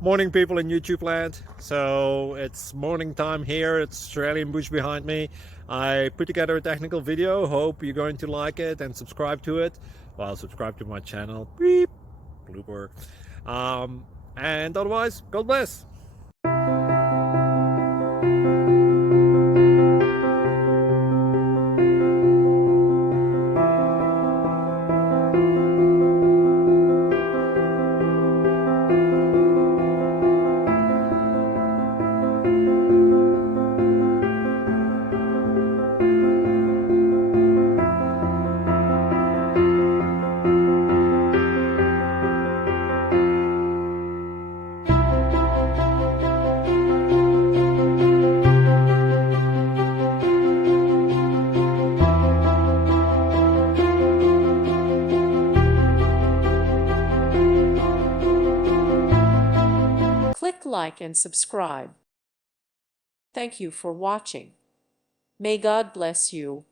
Morning, people in YouTube land. So it's morning time here. It's Australian bush behind me. I put together a technical video. Hope you're going to like it and subscribe to it. Well, subscribe to my channel. Beep. Blooper. And otherwise, God bless. Click like and subscribe. Thank you for watching. May God bless you.